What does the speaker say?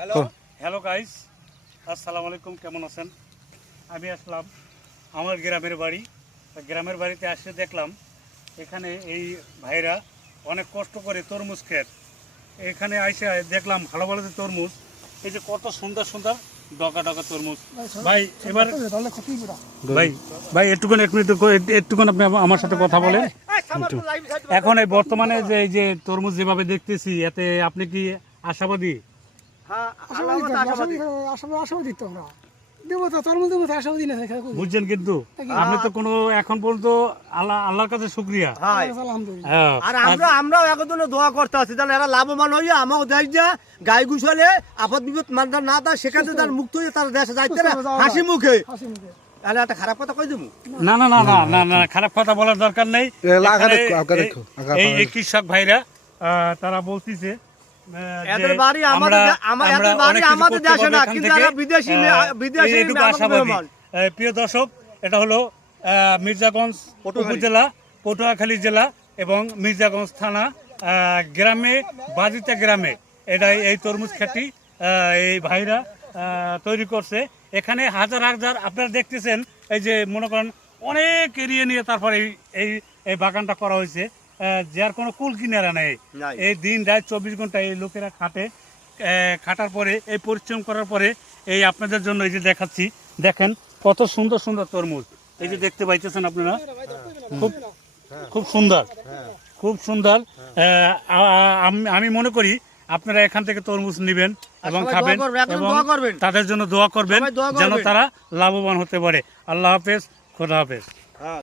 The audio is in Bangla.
হ্যালো গাইস, আসসালামু আলাইকুম। কেমন আছেন? আমি আসলাম আমার গ্রামের বাড়িতে আসে দেখলাম এখানে এই ভাইরা অনেক কষ্ট করে তরমুজ ক্ষেত, এখানে আইসে দেখলাম ভালো ভালো যে তরমুজ, এই যে কত সুন্দর সুন্দর ডগা ডগা তরমুজ। ভাই এবার ভাই একটুখানি আপনি আমার সাথে কথা বলেন। এখন এই বর্তমানে যে এই যে তরমুজ যেভাবে দেখতেছি, এতে আপনি কি আশাবাদী? বুঝছেন, কিন্তু আপনি তো কোনো এখন পর্যন্ত আল্লাহর কাছে শুকরিয়া। আর আমরাও একদিনে দোয়া করতে আছি তাহলে এরা লাভবান হইয়া আমাকে দেশ যা গাই গুছালে আপদ বিপদ মানদার না তা সেখানে তার মুক্ত হয়ে তার দেশে যাইতে হাসি মুখে। তাহলে একটা খারাপ কথা কই দেবো? না না না না না না, খারাপ কথা বলার দরকার নেই। এই কৃষক ভাইরা তারা বলতিছে এদের বাড়ি আমাদের দেশে না, কিন্তু এরা বিদেশি মেহমান। প্রিয় দর্শক, এটা হলো মির্জাগঞ্জ উপজেলা, পটুয়াখালী জেলা এবং মির্জাগঞ্জ থানা গ্রামে, বাজিতা গ্রামে এটা এই তরমুজ খেতি এই ভাইরা তৈরি করছে। এখানে হাজার হাজার আপনারা দেখতেছেন, এই যে মনে করেন অনেক এরিয়া নিয়ে তারপরে এই বাগানটা করা হয়েছে, যার কোনো কুল কিনারা নেই। এই দিন রাত 24 ঘন্টা এই লোকেরা খাটার পরে, এই পরিশ্রম করার পরে এই আপনাদের জন্য এই যে দেখাচ্ছি, দেখেন কত সুন্দর সুন্দর তরমুজ, এই যে দেখতে পাইতেছেন আপনারা, খুব খুব সুন্দর, খুব সুন্দর। আমি মনে করি আপনারা এখান থেকে তরমুজ নেবেন এবং খাবেন এবং তাদের জন্য দোয়া করবেন যেন তারা লাভবান হতে পারে। আল্লাহ হাফেজ, খোদা হাফেজ।